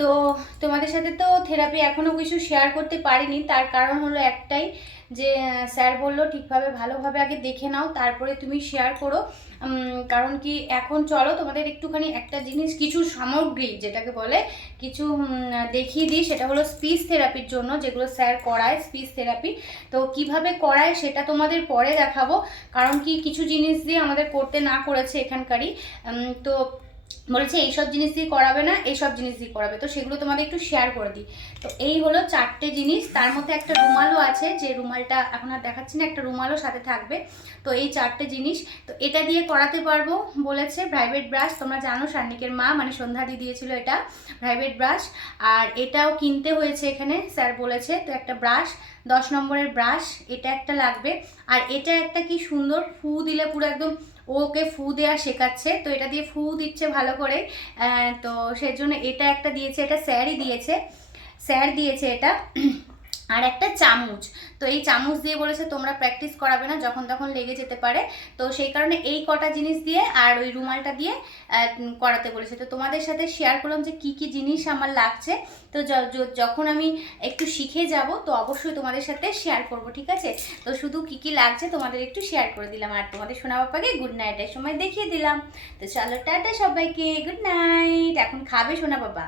তো তোমাদের সাথে তো থেরাপি এখনও কিছু শেয়ার করতে পারিনি। তার কারণ হলো একটাই যে স্যার বলল ঠিকভাবে, ভালোভাবে আগে দেখে নাও, তারপরে তুমি শেয়ার করো। কারণ কি, এখন চলো তোমাদের একটুখানি একটা জিনিস, কিছু সামগ্রী যেটাকে বলে, কিছু দেখিয়ে দিই। সেটা হলো স্পিচ থেরাপির জন্য যেগুলো স্যার করায় স্পিচ থেরাপি তো কীভাবে করায় সেটা তোমাদের পরে দেখাবো। কারণ কি, কিছু জিনিস দিয়ে আমাদের করতে না করেছে এখানকারই। তো বলেছে, এইসব জিনিস দিয়ে করাবে না, এইসব জিনিস দিয়ে করাবে। তো সেগুলো তোমাদের একটু শেয়ার করে দিই। তো এই হলো চারটে জিনিস। তার মধ্যে একটা রুমালও আছে, যে রুমালটা এখন আর দেখাচ্ছি না, একটা রুমালও সাথে থাকবে। তো এই চারটে জিনিস, তো এটা দিয়ে করাতে পারব, বলেছে প্রাইভেট ব্রাশ তোমরা জানো সান্নিকের মা মানে সন্ধ্যাদি দিয়েছিল এটা প্রাইভেট ব্রাশ আর এটাও কিনতে হয়েছে এখানে, স্যার বলেছে। তো একটা ব্রাশ দশ নম্বরের ব্রাশ এটা একটা লাগবে। আর এটা একটা কি সুন্দর, ফু দিলে পুরো একদম ওকে ফু দেওয়া শেখাচ্ছে, তো এটা দিয়ে ফু দিচ্ছে ভালো করে। তো সেজন্য এটা একটা দিয়েছে, এটা স্যারই দিয়েছে। স্যার দিয়েছে এটা। আর একটা চামচ। তো এই চামচ দিয়ে বলেছে, তোমরা প্র্যাকটিস করাবে না, যখন তখন লেগে যেতে পারে। তো সেই কারণে এই কটা জিনিস দিয়ে আর ওই রুমালটা দিয়ে করাতে বলেছে। তো তোমাদের সাথে শেয়ার করলাম যে কি কি জিনিস আমার লাগছে। তো যখন আমি একটু শিখে যাব, তো অবশ্যই তোমাদের সাথে শেয়ার করব, ঠিক আছে? তো শুধু কি কি লাগছে তোমাদের একটু শেয়ার করে দিলাম। আর তোমাদের সোনা বাপাকে গুড নাইটের সময় দেখিয়ে দিলাম। তো চলো, টাটা সবাইকে গুড নাইট এখন খাবে সোনা বাবা